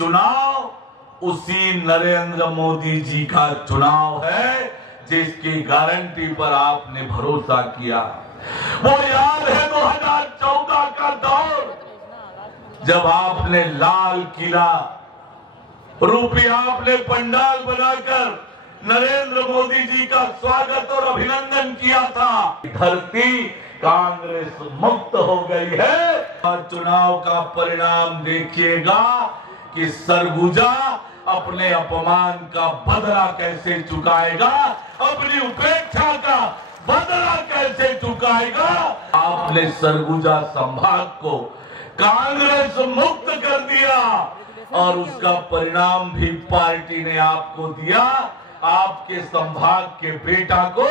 चुनाव उसी नरेंद्र मोदी जी का चुनाव है जिसकी गारंटी पर आपने भरोसा किया। वो याद है 2014 का दौर, जब आपने लाल किला रुपया आपने पंडाल बनाकर नरेंद्र मोदी जी का स्वागत और अभिनंदन किया था। धरती कांग्रेस मुक्त हो गई है और चुनाव का परिणाम देखिएगा कि सरगुजा अपने अपमान का बदला कैसे चुकाएगा, अपनी उपेक्षा का बदला कैसे चुकाएगा। आपने सरगुजा संभाग को कांग्रेस मुक्त कर दिया और उसका परिणाम भी पार्टी ने आपको दिया। आपके संभाग के बेटा को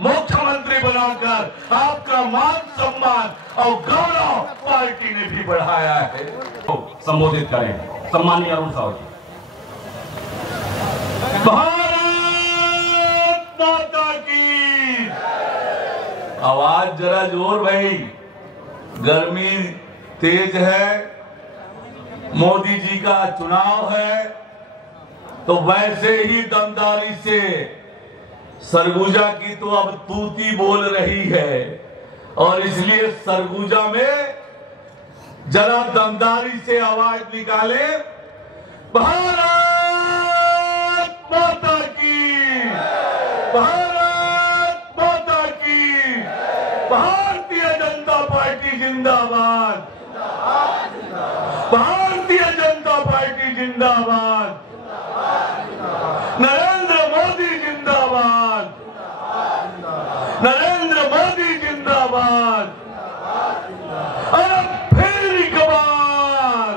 मुख्यमंत्री बनाकर आपका मान सम्मान और गौरव पार्टी ने भी बढ़ाया है। संबोधित करें सम्माननीय अरुण साहू जी। भारत माता की आवाज जरा जोर भाई, गर्मी तेज है, मोदी जी का चुनाव है, तो वैसे ही दमदारी से सरगुजा की तो अब तूती बोल रही है और इसलिए सरगुजा में जरा दमदारी से आवाज निकाले। भारत माता की, भारत माता की, भारतीय जनता पार्टी जिंदाबाद, भारतीय जनता पार्टी जिंदाबाद, नरेंद्र मोदी जिंदाबाद, नरेंद्र मोदी जिंदाबाद। अरे फिर एक बार,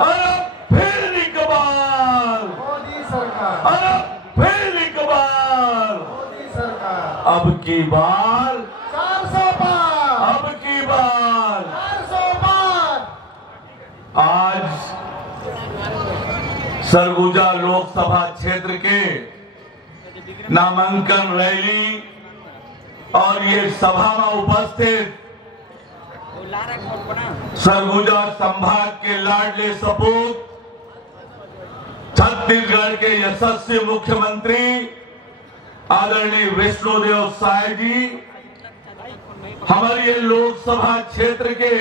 अरे फिर एक बार, मोदी सरकार, अरे फिर एक बार, मोदी सरकार। अब की बार 400 पार, अब की बार 400 पार। आज सरगुजा लोकसभा क्षेत्र के नामांकन रैली और ये सभा में उपस्थित सरगुजा संभाग के लाडले सपूत छत्तीसगढ़ के यशस्वी मुख्यमंत्री आदरणीय विष्णुदेव साय जी, हमारे ये लोकसभा क्षेत्र के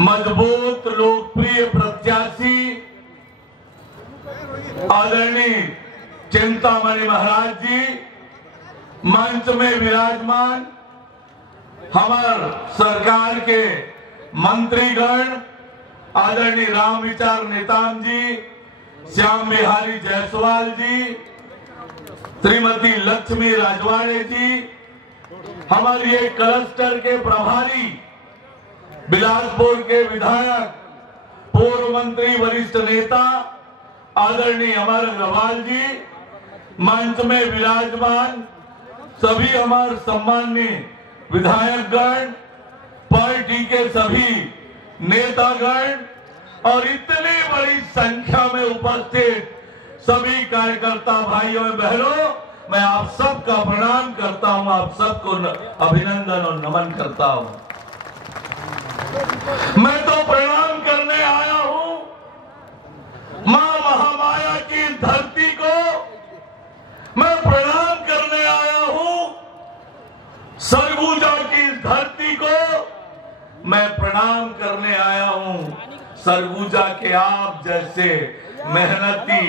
मजबूत लोकप्रिय प्रत्याशी आदरणीय चिंतामणि महाराज जी, मंच में विराजमान हमार सरकार के मंत्रीगण आदरणीय राम विचार नेताम जी, श्याम बिहारी जायसवाल जी, श्रीमती लक्ष्मी राजवाड़े जी, हमारे ये क्लस्टर के प्रभारी बिलासपुर के विधायक पूर्व मंत्री वरिष्ठ नेता आदरणीय अमर अग्रवाल जी, मंच में विराजमान सभी हमारे सम्माननीय विधायकगण, पार्टी के सभी नेतागण और इतनी बड़ी संख्या में उपस्थित सभी कार्यकर्ता भाइयों और बहनों, मैं आप सबका प्रणाम करता हूं, आप सबको अभिनंदन और नमन करता हूं। मैं तो प्रणाम करने आया हूं मां महामाया की धरती को, मैं प्रणाम करने आया हूं सरगुजा की धरती को, मैं प्रणाम करने आया हूं सरगुजा के आप जैसे मेहनती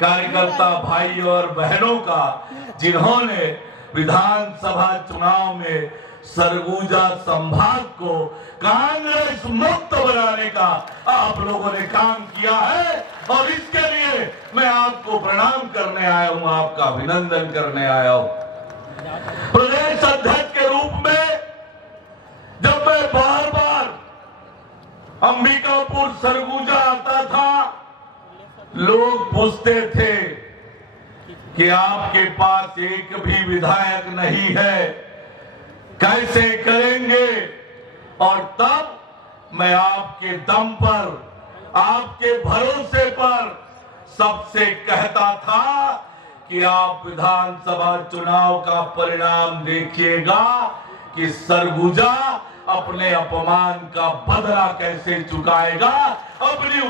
कार्यकर्ता भाई और बहनों का, जिन्होंने विधानसभा चुनाव में सरगुजा संभाग को कांग्रेस मुक्त बनाने का आप लोगों ने काम किया है और इसके लिए मैं आपको प्रणाम करने आया हूं, आपका अभिनंदन करने आया हूं। प्रदेश अध्यक्ष के रूप में जब मैं बार बार अंबिकापुर सरगुजा आता था, लोग पूछते थे कि आपके पास एक भी विधायक नहीं है, कैसे करेंगे। और तब मैं आपके दम पर, आपके भरोसे पर सबसे कहता था कि आप विधानसभा चुनाव का परिणाम देखिएगा कि सरगुजा अपने अपमान का बदला कैसे चुकाएगा, अपनी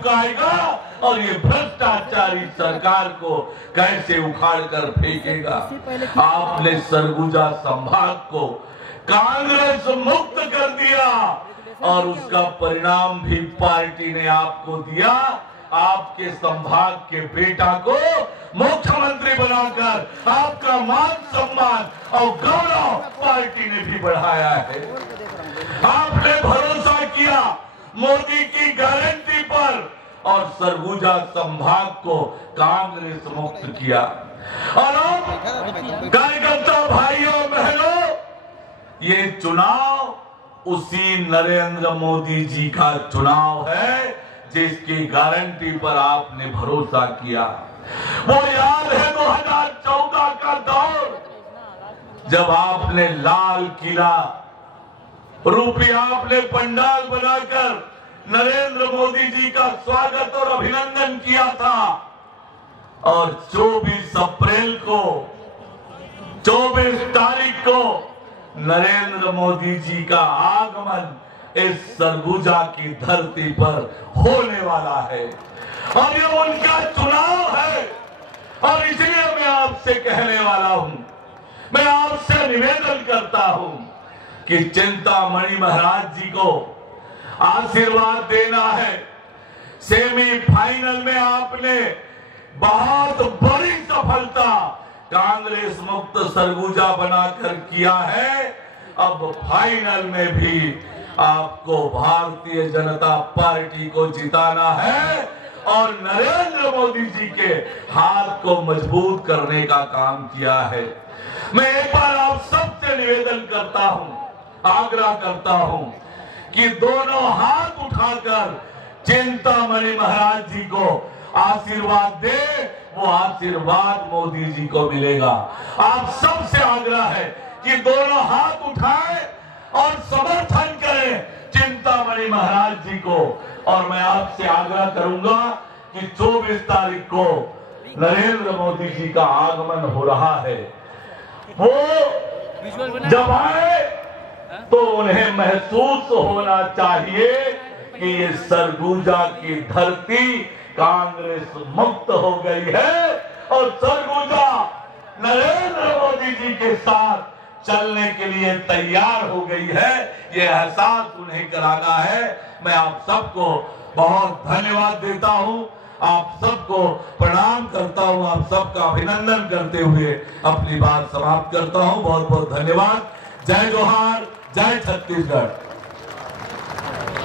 झुकाएगा और ये भ्रष्टाचारी सरकार को कैसे उखाड़ कर फेंकेगा। आपने सरगुजा संभाग को कांग्रेस मुक्त कर दिया और उसका परिणाम भी पार्टी ने आपको दिया। आपके संभाग के बेटा को मुख्यमंत्री बनाकर आपका मान सम्मान और गौरव पार्टी ने भी बढ़ाया है। आपने भरोसा किया मोदी की गारंटी पर और सरगुजा संभाग को कांग्रेस मुक्त किया। और अब कार्यकर्ता भाइयों बहनों, ये चुनाव उसी नरेंद्र मोदी जी का चुनाव है जिसकी गारंटी पर आपने भरोसा किया। वो याद है 2014 का दौर, जब आपने लाल किला रुपया आपने पंडाल बनाकर नरेंद्र मोदी जी का स्वागत और अभिनंदन किया था। और 24 अप्रैल को 24 तारीख को नरेंद्र मोदी जी का आगमन इस सरगुजा की धरती पर होने वाला है और ये उनका चुनाव है। और इसलिए मैं आपसे कहने वाला हूं, मैं आपसे निवेदन करता हूं कि चिंतामणि महाराज जी को आशीर्वाद देना है। सेमीफाइनल में आपने बहुत बड़ी सफलता कांग्रेस मुक्त सरगुजा बनाकर किया है। अब फाइनल में भी आपको भारतीय जनता पार्टी को जिताना है और नरेंद्र मोदी जी के हाथ को मजबूत करने का काम किया है। मैं एक बार आप सबसे निवेदन करता हूं, आग्रह करता हूं कि दोनों हाथ उठाकर चिंतामणि महाराज जी को आशीर्वाद दे। वो आशीर्वाद मोदी जी को मिलेगा। आप सबसे आग्रह है कि दोनों हाथ उठाएं और समर्थन करें चिंतामणि महाराज जी को। और मैं आपसे आग्रह करूंगा कि 24 तारीख को नरेंद्र मोदी जी का आगमन हो रहा है। वो जब आए तो उन्हें महसूस होना चाहिए कि ये सरगुजा की धरती कांग्रेस मुक्त हो गई है और सरगुजा नरेंद्र मोदी जी के साथ चलने के लिए तैयार हो गई है। ये एहसास उन्हें कराना है। मैं आप सबको बहुत धन्यवाद देता हूं, आप सबको प्रणाम करता हूं, आप सबका अभिनंदन करते हुए अपनी बात समाप्त करता हूं। बहुत बहुत धन्यवाद। जय जोहार, जय छत्तीसगढ़।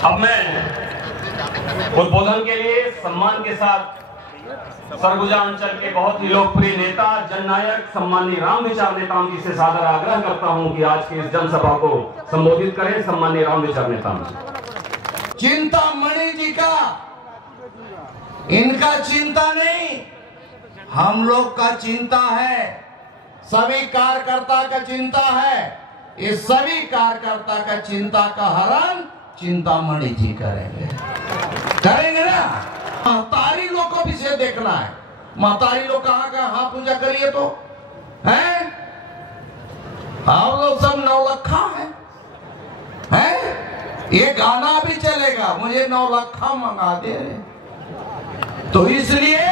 अब मैं उद्बोधन के लिए सम्मान के साथ सरगुजा अंचल के बहुत ही लोकप्रिय नेता, जननायक सम्मानीय राम विचार नेताओं जी से सादर आग्रह करता हूं कि आज की इस जनसभा को संबोधित करें। सम्मानीय राम विचार नेता चिंतामणि जी का, इनका चिंता नहीं, हम लोग का चिंता है, सभी कार्यकर्ता का चिंता है। इस सभी कार्यकर्ता का चिंता का हरण चिंतामणि जी करेंगे, करेंगे ना। महतारी लोग को भी से देखना है। महतारी लोग कहाँ पूजा करिए तो हैं? हम लोग सब नौलखा हैं? ये गाना भी चलेगा, मुझे 9 लाख मंगा दे रहे। तो इसलिए